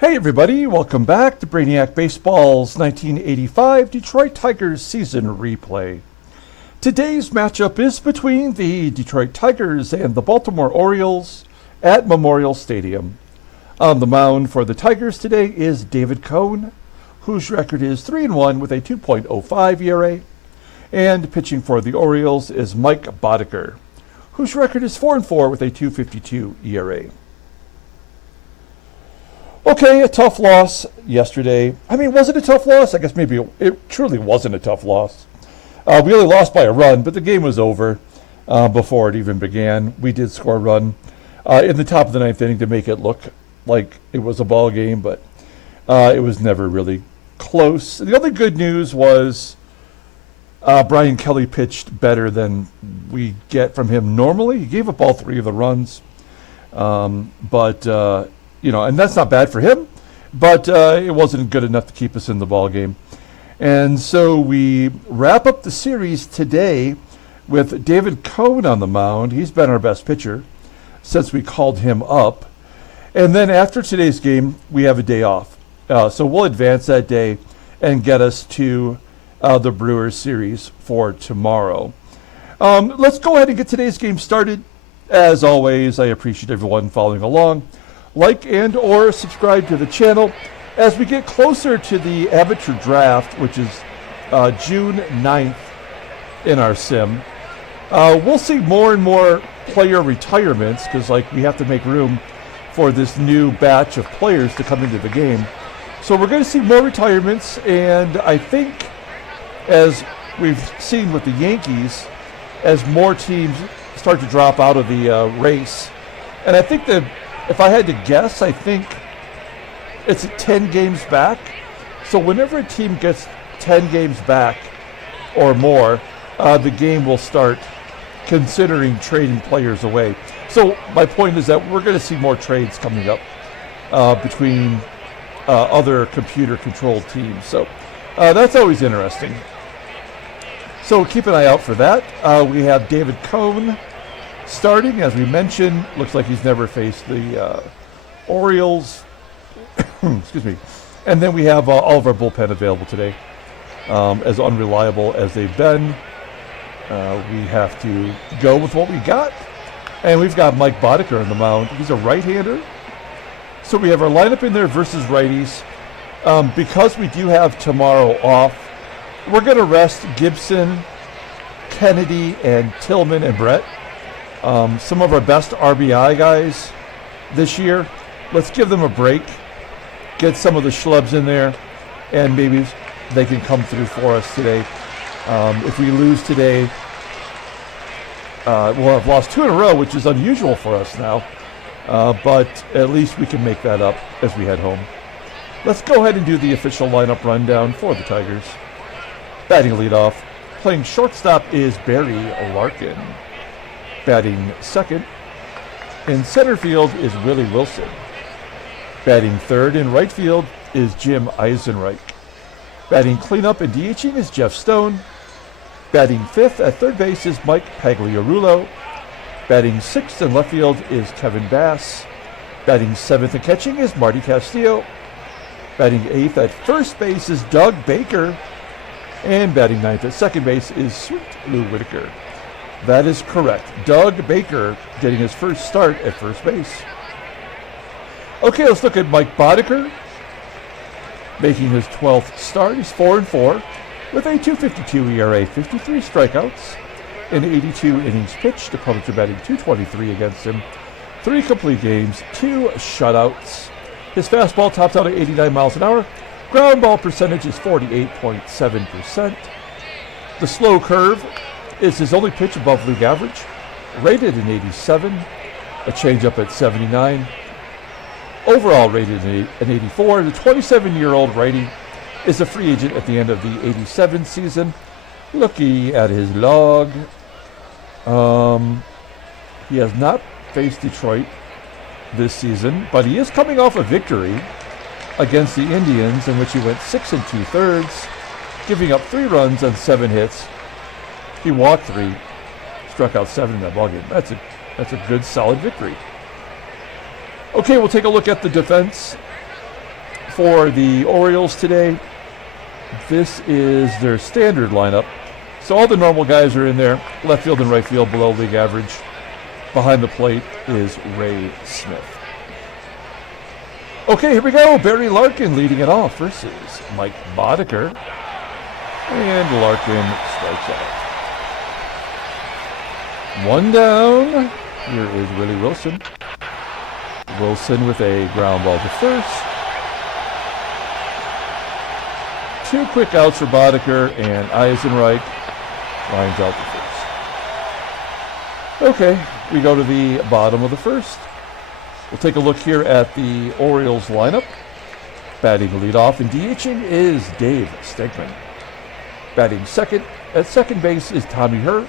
Hey everybody, welcome back to Brainiac Baseball's 1985 Detroit Tigers season replay. Today's matchup is between the Detroit Tigers and the Baltimore Orioles at Memorial Stadium. On the mound for the Tigers today is David Cone, whose record is 3-1 with a 2.05 ERA, and pitching for the Orioles is Mike Boddicker, whose record is 4-4 with a 2.52 ERA. Okay, a tough loss yesterday. I mean, was it a tough loss? I guess maybe it truly wasn't a tough loss. We only lost by a run, but the game was over before it even began. We did score a run in the top of the ninth inning to make it look like it was a ball game, but it was never really close. The only good news was Brian Kelly pitched better than we get from him normally. He gave up all three of the runs, but and that's not bad for him, but it wasn't good enough to keep us in the ball game. And so we wrap up the series today with David Cone on the mound. He's been our best pitcher since we called him up. And then after today's game, we have a day off. So we'll advance that day and get us to the Brewers series for tomorrow. Let's go ahead and get today's game started. As always, I appreciate everyone following along. Like and or subscribe to the channel as we get closer to the amateur draft, which is June 9th in our sim. We'll see more and more player retirements because we have to make room for this new batch of players to come into the game. So we're going to see more retirements, and I think as we've seen with the Yankees, as more teams start to drop out of the race, and I think that if I had to guess, I think it's 10 games back. So whenever a team gets 10 games back or more, the game will start considering trading players away. So my point is that we're going to see more trades coming up between other computer-controlled teams. So that's always interesting. So keep an eye out for that. We have David Cone starting, as we mentioned. Looks like he's never faced the Orioles. Excuse me. And then we have all of our bullpen available today. As unreliable as they've been, we have to go with what we got. And we've got Mike Boddicker on the mound. He's a right-hander. So we have our lineup in there versus righties. Because we do have tomorrow off, we're going to rest Gibson, Kennedy, and Tillman and Brett. Some of our best RBI guys this year. Let's give them a break, get some of the schlubs in there, and maybe they can come through for us today. If we lose today, we'll have lost 2 in a row, which is unusual for us now, but at least we can make that up as we head home. Let's go ahead and do the official lineup rundown for the Tigers. Batting leadoff, playing shortstop is Barry Larkin. Batting second in center field is Willie Wilson. Batting third in right field is Jim EISENREICH. Batting cleanup and DHing is Jeff Stone. Batting fifth at third base is Mike Pagliarulo. Batting sixth in left field is Kevin Bass. Batting seventh and catching is Marty Castillo. Batting eighth at first base is Doug Baker. And batting ninth at second base is Sweet Lou Whitaker. That is correct. Doug Baker getting his first start at first base. Okay, let's look at Mike Boddicker. Making his 12th start. He's 4-4 with a 2.52 ERA, 53 strikeouts in 82 innings pitched. Opponents are batting .223 against him. 3 complete games, 2 shutouts. His fastball tops out at 89 miles an hour. Ground ball percentage is 48.7%. The slow curve is his only pitch above league average, rated an 87, a changeup at 79, overall rated an 84. The 27-year-old righty is a free agent at the end of the 87 season. Looking at his log, he has not faced Detroit this season, but he is coming off a victory against the Indians in which he went 6 2/3, giving up 3 runs on 7 hits. He walked 3, struck out 7 in that ballgame. That's a good, solid victory. Okay, we'll take a look at the defense. for the Orioles today, this is their standard lineup. So all the normal guys are in there. Left field and right field below league average. Behind the plate is Ray Smith. Okay, here we go. Barry Larkin leading it off versus Mike Boddicker. And Larkin strikes out. One down. Here is Willie Wilson. Wilson with a ground ball to first. Two quick outs for Boddicker, and EISENREICH lines out the first. Okay, we go to the bottom of the first. We'll take a look here at the Orioles lineup. Batting leadoff and DHing is Dave Stegman. Batting second at second base is Tommy HERR.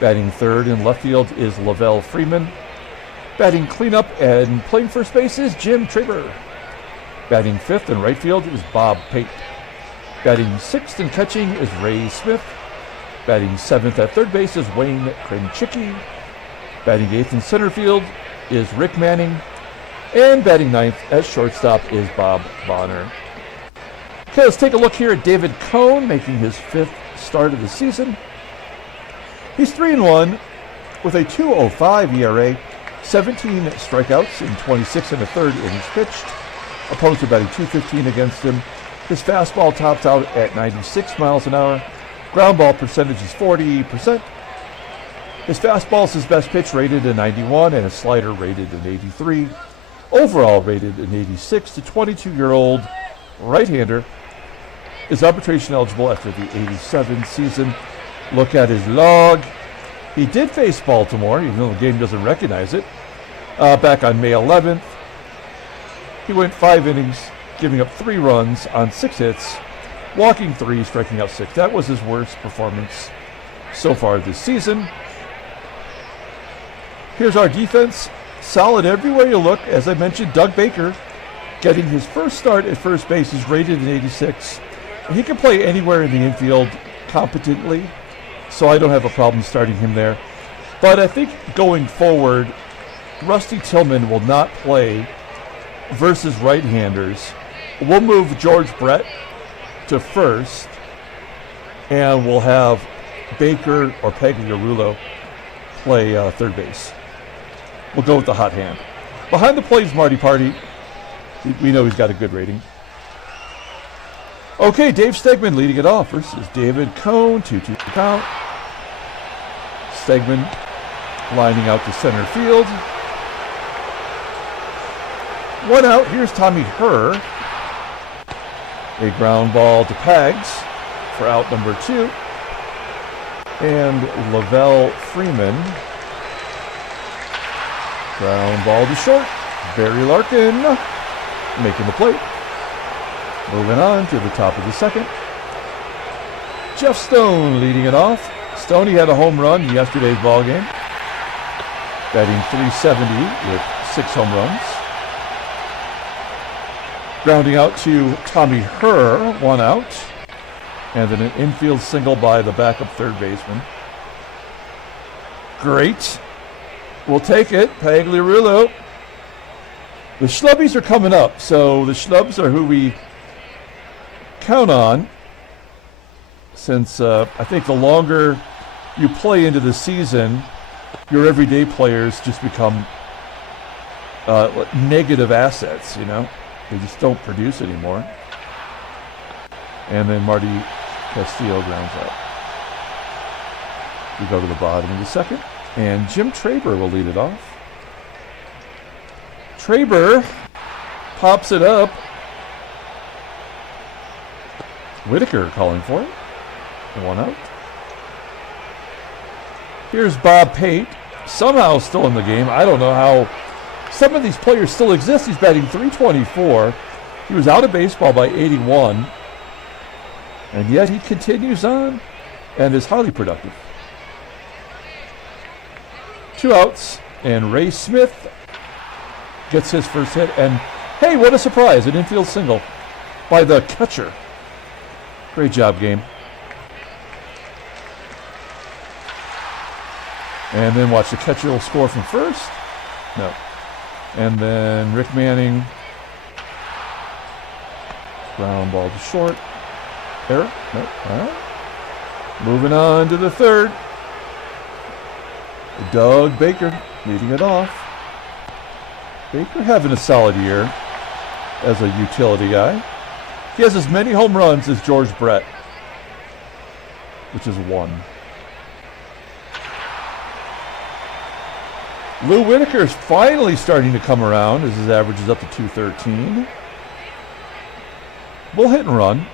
Batting third in left field is LaVel Freeman. Batting cleanup and playing first base is Jim TRABER. Batting fifth in right field is Bob PATE. Batting sixth and catching is Ray Smith. Batting seventh at third base is Wayne KRENCHICKI. Batting eighth in center field is Rick Manning. And batting ninth at shortstop is Bob Bonner. Okay, let's take a look here at David Cone making his fifth start of the season. He's 3-1 with a 2.05 ERA, 17 strikeouts in 26 and a third innings pitched. Opponents are batting .215 against him. His fastball tops out at 96 miles an hour. Ground ball percentage is 40%. His fastball is his best pitch, rated a 91, and his slider rated an 83. Overall rated an 86. The 22-year-old right-hander is arbitration eligible after the 87 season. Look at his log. He did face Baltimore, even though the game doesn't recognize it, back on May 11th. He went 5 innings, giving up 3 runs on 6 hits, walking 3, striking out 6. That was his worst performance so far this season. Here's our defense. Solid everywhere you look. As I mentioned, Doug Baker getting his first start at first base is rated an 86. And he can play anywhere in the infield competently, so I don't have a problem starting him there. But I think going forward, Rusty Tillman will not play versus right-handers. We'll move George Brett to first, and we'll have Baker or Pagliarulo play third base. We'll go with the hot hand. Behind the plate is Marty Party. We know he's got a good rating. Okay, Dave Stegman leading it off versus David Cone, 2-2 count. Stegman lining out to center field. 1 out, here's Tommy HERR. A ground ball to Pags for out number 2. And LaVel Freeman. Ground ball to short. Barry Larkin making the plate. Moving on to the top of the second. Jeff Stone leading it off. Stoney had a home run in yesterday's ball game, batting .370 with 6 home runs. Grounding out to Tommy HERR, 1 out. And then an infield single by the backup third baseman. Great. We'll take it. Pagliarulo. The Schlubbies are coming up, so the Schlubs are who we count on, since I think the longer you play into the season, your everyday players just become negative assets, you know? They just don't produce anymore. And then Marty Castillo grounds out. We go to the bottom of the second, and Jim TRABER will lead it off. TRABER pops it up. Whitaker calling for it. 1 out. Here's Bob PATE, somehow still in the game. I don't know how some of these players still exist. He's batting .324. He was out of baseball by 81. And yet he continues on and is highly productive. 2 outs, and Ray Smith gets his first hit. And hey, what a surprise, an infield single by the catcher. Great job, game. And then watch the catcher will score from first. No. And then Rick Manning Ground ball to short. Error? Nope. All right. Moving on to the third. Doug Baker leading it off. Baker having a solid year as a utility guy. He has as many home runs as George Brett, which is 1. Lou Whitaker is finally starting to come around as his average is up to 213. We'll hit and run.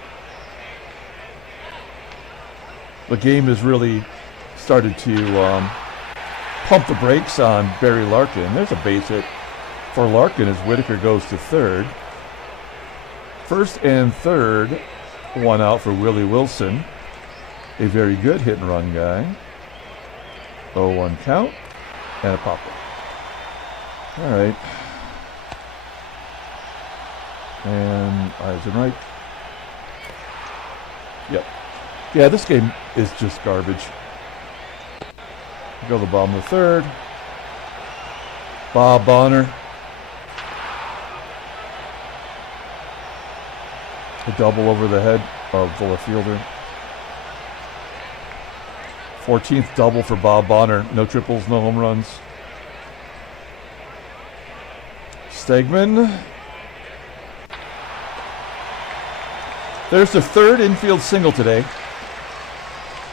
The game has really started to pump the brakes on Barry Larkin. There's a base hit for Larkin as Whitaker goes to third. First and third, 1 out for Willie Wilson. A very good hit and run guy. 0-1 count and a pop-up. All right. And EISENREICH. Yep. Yeah, this game is just garbage. Go to the bottom of the third. Bob Bonner. A double over the head of the left fielder. 14th double for Bob Bonner. No triples, no home runs. Stegman. There's the third infield single today.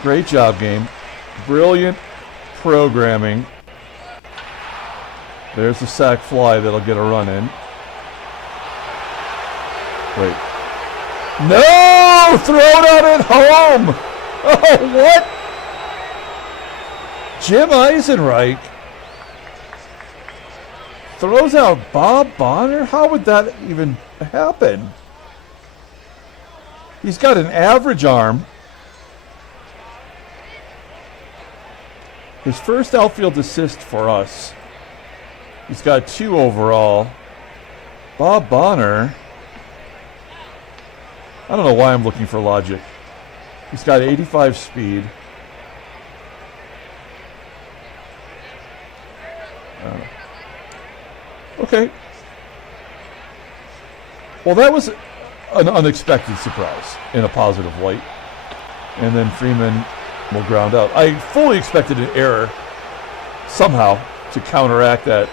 Great job, game. Brilliant programming. There's the sac fly that'll get a run in. Wait. No! Thrown out at home! Oh, what? Jim EISENREICH throws out Bob Bonner? How would that even happen? He's got an average arm. His first outfield assist for us. He's got 2 overall. Bob Bonner. I don't know why I'm looking for logic. He's got 85 speed. Okay. Well, that was an unexpected surprise in a positive light. And then Freeman will ground out. I fully expected an error somehow to counteract that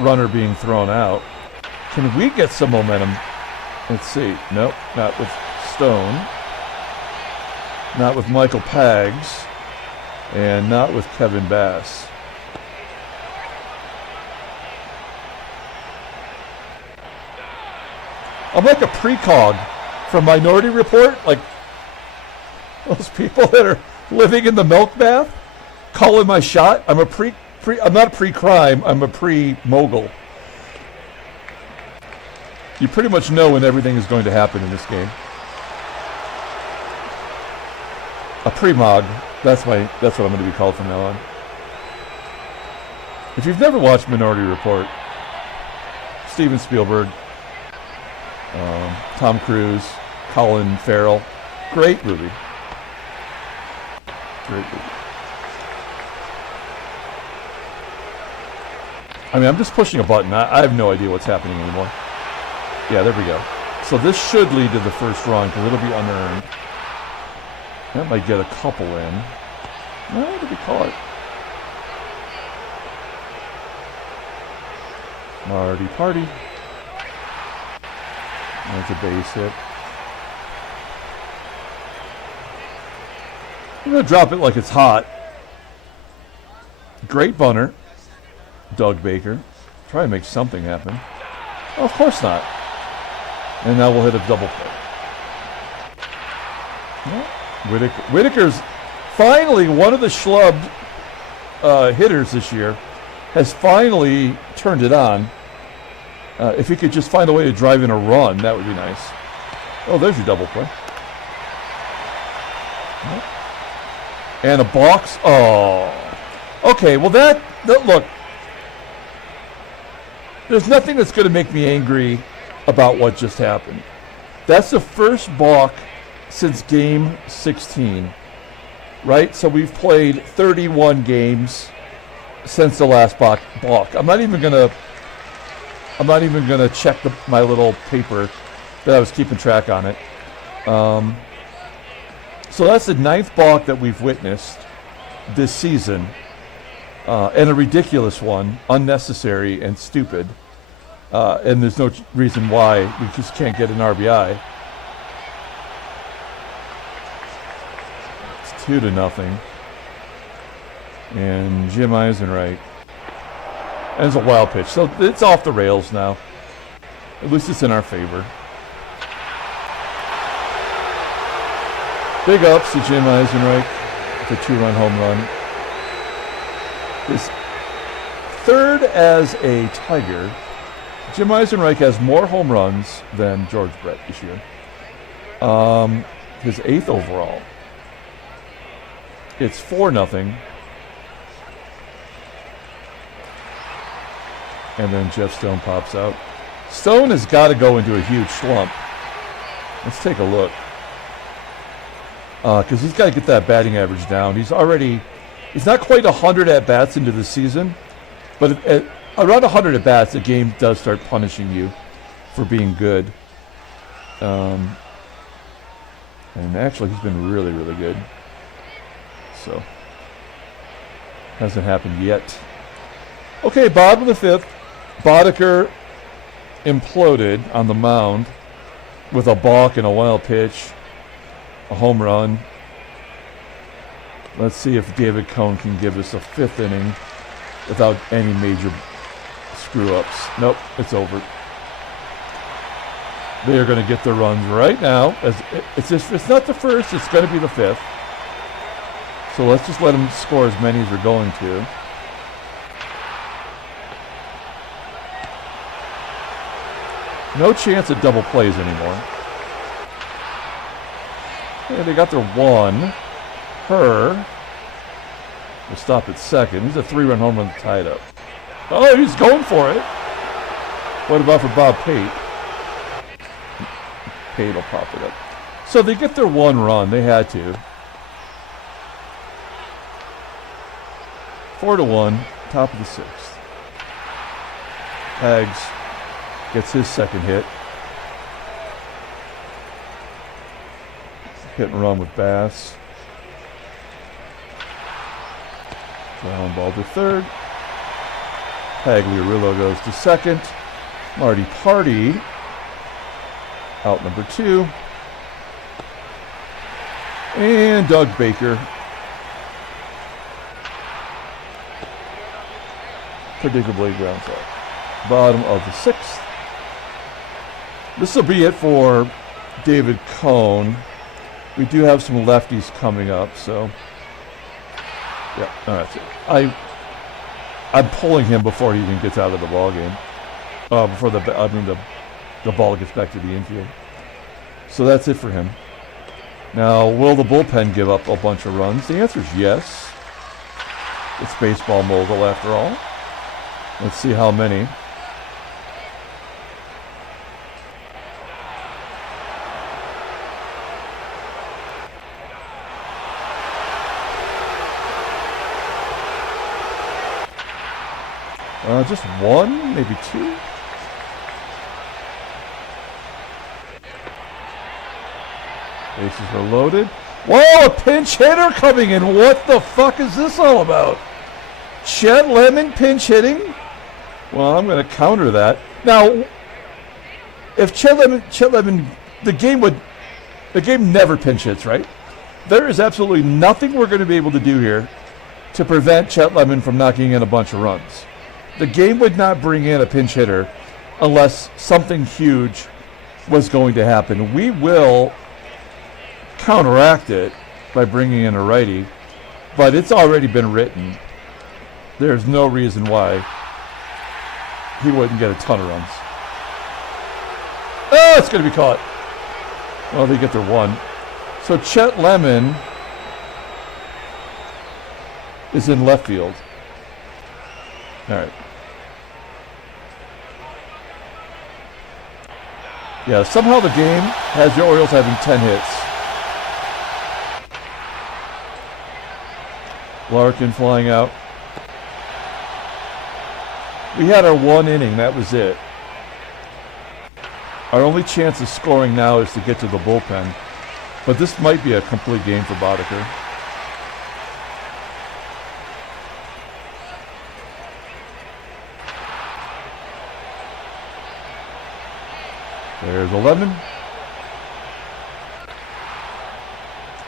runner being thrown out. Can we get some momentum? Let's see. Nope, not with Stone. Not with Michael Pags. And not with Kevin Bass. I'm like a precog from Minority Report, like those people that are living in the milk bath, calling my shot. I'm not a pre-crime, I'm a pre-mogul. You pretty much know when everything is going to happen in this game. A pre-mog, that's what I'm going to be called from now on. If you've never watched Minority Report, Steven Spielberg, Tom Cruise, Colin Farrell. Great movie. Great movie. I mean, I'm just pushing a button. I have no idea what's happening anymore. Yeah, there we go. So this should lead to the first run because it'll be unearned. That might get a couple in. No, it'll be caught. Marty Party. That's a base hit. I'm going to drop it like it's hot. Great bunter. Doug Baker. Try to make something happen. Oh, of course not. And now we'll hit a double play. Yeah. Whitaker's finally one of the schlubbed hitters this year has finally turned it on. If he could just find a way to drive in a run, that would be nice. Oh, there's your double play. And a box. Oh. Okay, well that look. There's nothing that's going to make me angry about what just happened. That's the first balk since game 16. Right? So we've played 31 games since the last balk. I'm not even gonna check my little paper that I was keeping track on it. So that's the 9th balk that we've witnessed this season, and a ridiculous one, unnecessary and stupid. And there's no reason why we just can't get an RBI. It's 2-0. And Jim EISENREICH. And it's a wild pitch. So it's off the rails now. At least it's in our favor. Big ups to Jim EISENREICH for 2-run home run. His 3rd as a Tiger. Jim EISENREICH has more home runs than George Brett this year. His 8th overall. It's 4-0. And then Jeff Stone pops out. Stone has got to go into a huge slump. Let's take a look. Because he's got to get that batting average down. He's not quite 100 at-bats into the season, but at around 100 at-bats, the game does start punishing you for being good. And actually, he's been really, really good. So, hasn't happened yet. Okay, bottom of the 5th. Boddicker imploded on the mound with a balk and a wild pitch, a home run. Let's see if David Cone can give us a 5th inning without any major screw-ups. Nope, it's over. They are going to get their runs right now. It's not the 1st, it's going to be the 5th. So let's just let them score as many as they're going to. No chance at double plays anymore. Yeah, they got their 1. HERR will stop at 2nd. He's a 3-run home run to tie it up. Oh, he's going for it. What about for Bob Pate? Pate will pop it up. So they get their 1 run. They had to. 4-1, top of the 6th. Pags gets his 2nd hit. Hit and run with Bass. Ground ball to 3rd. Pagliarulo goes to 2nd. Marty Party out number 2. And Doug Baker predictably grounds out. Bottom of the 6th. This will be it for David Cone. We do have some lefties coming up, so yeah, that's it. I'm pulling him before he even gets out of the ball game. Before the ball gets back to the infield. So that's it for him. Now, will the bullpen give up a bunch of runs? The answer is yes. It's baseball mogul after all. Let's see how many. Just 1, maybe 2. Bases are loaded. Whoa, a pinch hitter coming in. What the fuck is this all about? Chet Lemon pinch hitting? Well, I'm going to counter that. Now, if Chet Lemon, the game never pinch hits, right? There is absolutely nothing we're going to be able to do here to prevent Chet Lemon from knocking in a bunch of runs. The game would not bring in a pinch hitter unless something huge was going to happen. We will counteract it by bringing in a righty, but it's already been written. There's no reason why he wouldn't get a ton of runs. Oh, it's going to be caught. Well, they get their 1. So Chet Lemon is in left field. All right. Yeah, somehow the game has the Orioles having 10 hits. Larkin flying out. We had our 1 inning. That was it. Our only chance of scoring now is to get to the bullpen. But this might be a complete game for Boddicker. There's 11.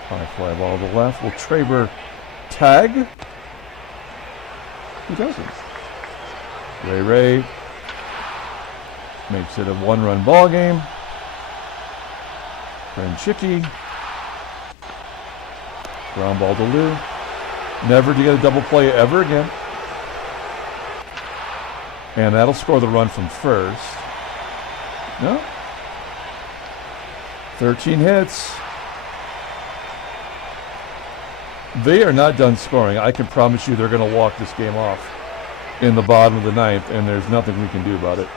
High fly ball to the left. Will TRABER tag? Who doesn't? Ray makes it a one-run ball game. KRENCHICKI. Ground ball to Lou. Never to get a double play ever again. And that'll score the run from first. No? 13 hits. They are not done scoring. I can promise you they're going to walk this game off in the bottom of the ninth, and there's nothing we can do about it.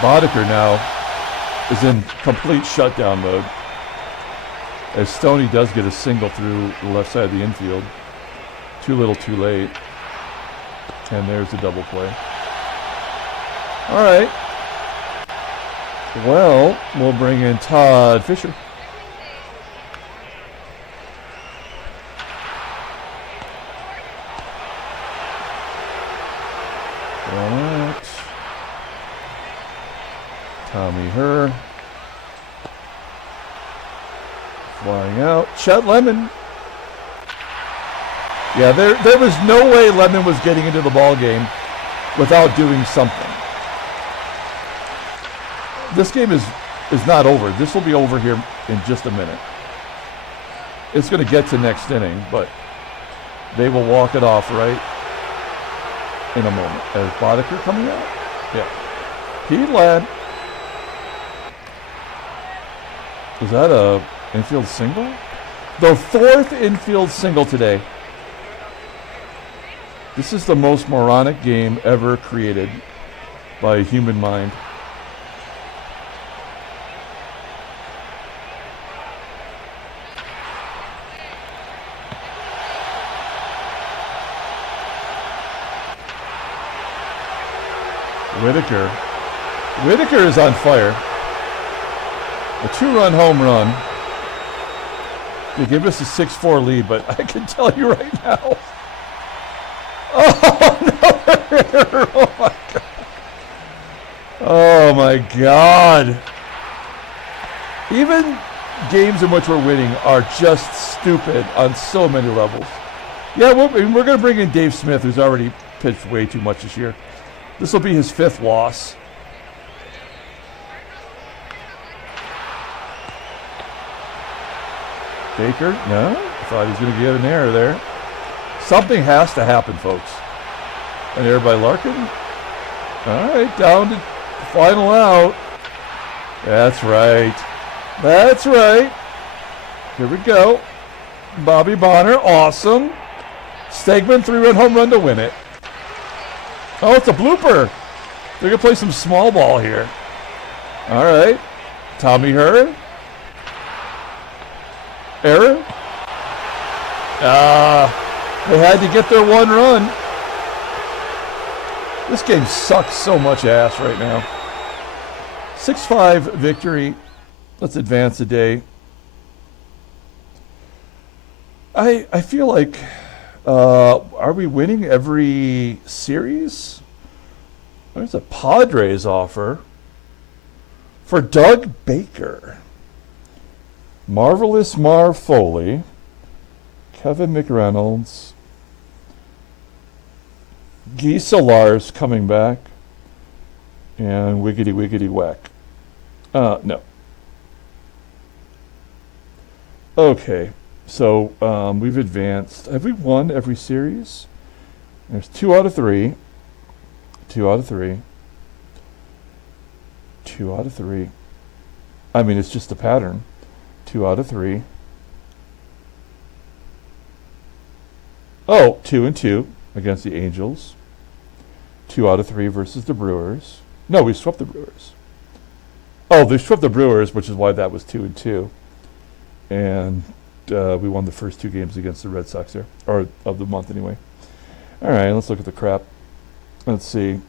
Boddicker now is in complete shutdown mode, as Stoney does get a single through the left side of the infield. Too little, too late. And there's the double play. All right. Well, we'll bring in Todd Fisher. Right. Tommy HERR. Flying out. Chet Lemon. Yeah, there was no way Lemon was getting into the ball game without doing something. This game is not over. This will be over here in just a minute. It's going to get to next inning, but they will walk it off right in a moment. As Boddicker coming out? Yeah. Pete Ladd. Is that a infield single? The fourth infield single today. This is the most moronic game ever created by a human mind. Whitaker is on fire. A 2-run home run. They give us a 6-4 lead, but I can tell you right now. Oh, no. Oh, my God. Even games in which we're winning are just stupid on so many levels. Yeah, we're going to bring in Dave Smith, who's already pitched way too much this year. This will be his 5th loss. Baker? No? I thought he was going to get an error there. Something has to happen, folks. An error by Larkin. All right, down to final out. That's right. That's right. Here we go. Bobby Bonner, awesome. Stegman, 3-run home run to win it. Oh, it's a blooper. They're going to play some small ball here. All right. Tommy HERR. Error. They had to get their 1 run. This game sucks so much ass right now. 6-5 victory. Let's advance a day. I feel like, are we winning every series? There's a Padres offer for Doug Baker. Marvelous Marv Foley. Kevin McReynolds. Guy Solars coming back. And Wiggity Wiggity Whack. No. Okay. So we've advanced. Have we won every series? There's 2 out of 3. 2 out of 3. 2 out of 3. I mean, it's just a pattern. 2 out of 3. Oh, 2-2 against the Angels. 2 out of 3 versus the Brewers. No, we swept the Brewers. Oh, they swept the Brewers, which is why that was 2-2. And we won the first 2 games against the Red Sox there, or of the month anyway. All right, let's look at the crap. Let's see.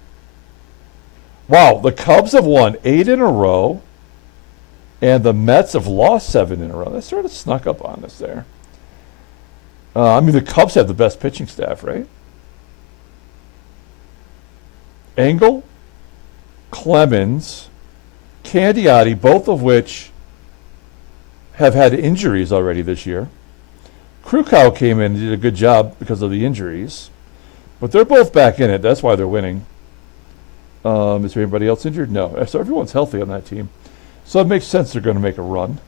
Wow, the Cubs have won 8 in a row, and the Mets have lost 7 in a row. That sort of snuck up on us there. I mean, the Cubs have the best pitching staff, right? Engel, Clemens, Candiotti, both of which have had injuries already this year. Krukow came in and did a good job because of the injuries. But they're both back in it. That's why they're winning. Is there anybody else injured? No. So everyone's healthy on that team. So it makes sense they're going to make a run.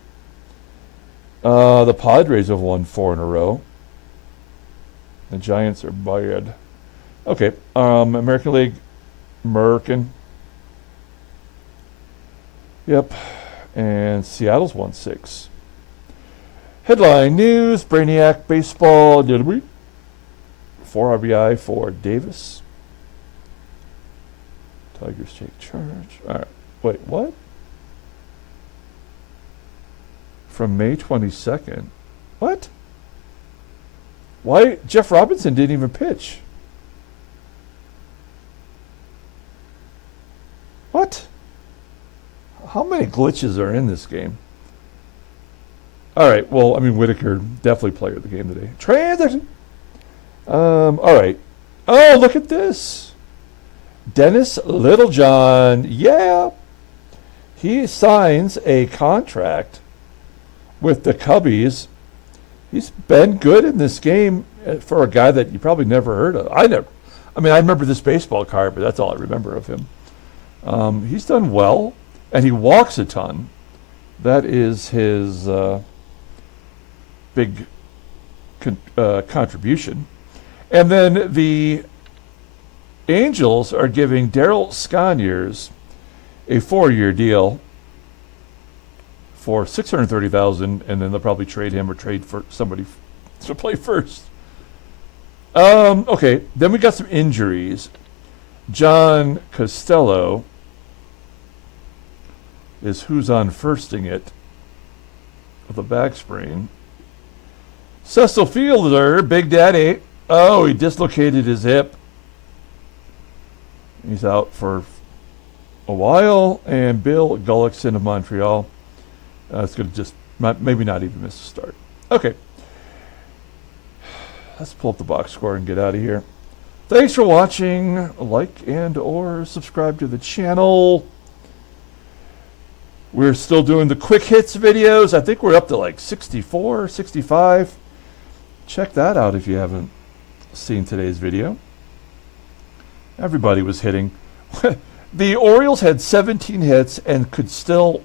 The Padres have won 4 in a row. The Giants are bad. Okay. American League. American. Yep. And Seattle's won 6. Headline news. Brainiac baseball. Did we? 4 RBI for Davis. Tigers take charge. All right. Wait, what? From May 22nd. What? Why? Jeff Robinson didn't even pitch. What? How many glitches are in this game? All right. Well, I mean, Whitaker, definitely player of the game today. Transaction. All right. Oh, look at this. Dennis Littlejohn. Yeah. He signs a contract with the Cubbies. He's been good in this game for a guy that you probably never heard of. I remember this baseball card, but that's all I remember of him. He's done well, and he walks a ton. That is his big contribution. And then the Angels are giving Daryl Sconiers a 4-year deal for $630,000, and then they'll probably trade him or trade for somebody to play first. Okay, then we got some injuries. John Castillo is who's on firsting it with a back sprain. Cecil Fielder, Big Daddy. Oh, he dislocated his hip. He's out for a while. And Bill Gullickson of Montreal. It's going to just maybe not even miss a start. Okay. Let's pull up the box score and get out of here. Thanks for watching. Like and or subscribe to the channel. We're still doing the quick hits videos. I think we're up to like 64, 65. Check that out if you haven't seen today's video. Everybody was hitting. The Orioles had 17 hits and still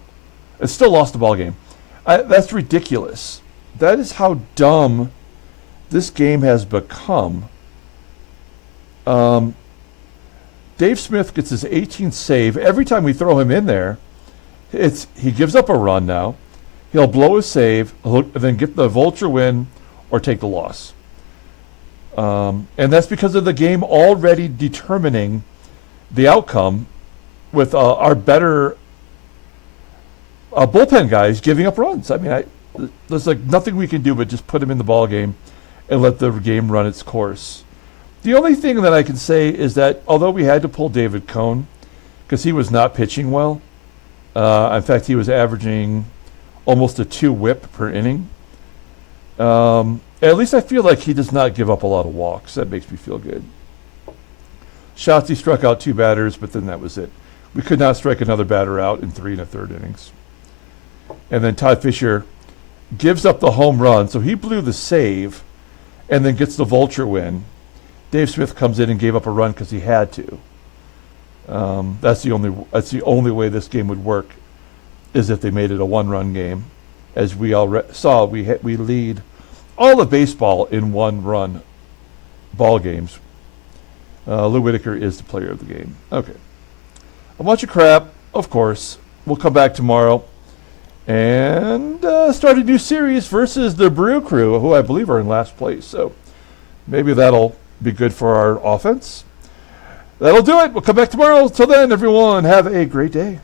lost the ball game. That's ridiculous. That is how dumb this game has become. Dave Smith gets his 18th save. Every time we throw him in there, he gives up a run now. He'll blow a save, and then get the vulture win or take the loss. And that's because of the game already determining the outcome with our better bullpen guys giving up runs. I mean, there's like nothing we can do but just put him in the ball game and let the game run its course. The only thing that I can say is that although we had to pull David Cone because he was not pitching well, in fact, he was averaging almost a 2 whip per inning. At least I feel like he does not give up a lot of walks. That makes me feel good. Shotzi struck out 2 batters, but then that was it. We could not strike another batter out in 3 1/3 innings. And then Todd Fisher gives up the home run, so he blew the save and then gets the vulture win. Dave Smith comes in and gave up a run because he had to. That's the only way this game would work, is if they made it a 1-run game. As we saw, we lead all of baseball in 1-run ball games. Lou Whitaker is the player of the game. Okay. A bunch of crap, of course. We'll come back tomorrow and start a new series versus the Brew Crew, who I believe are in last place. So maybe that'll be good for our offense. That'll do it. We'll come back tomorrow. Till then, everyone, have a great day.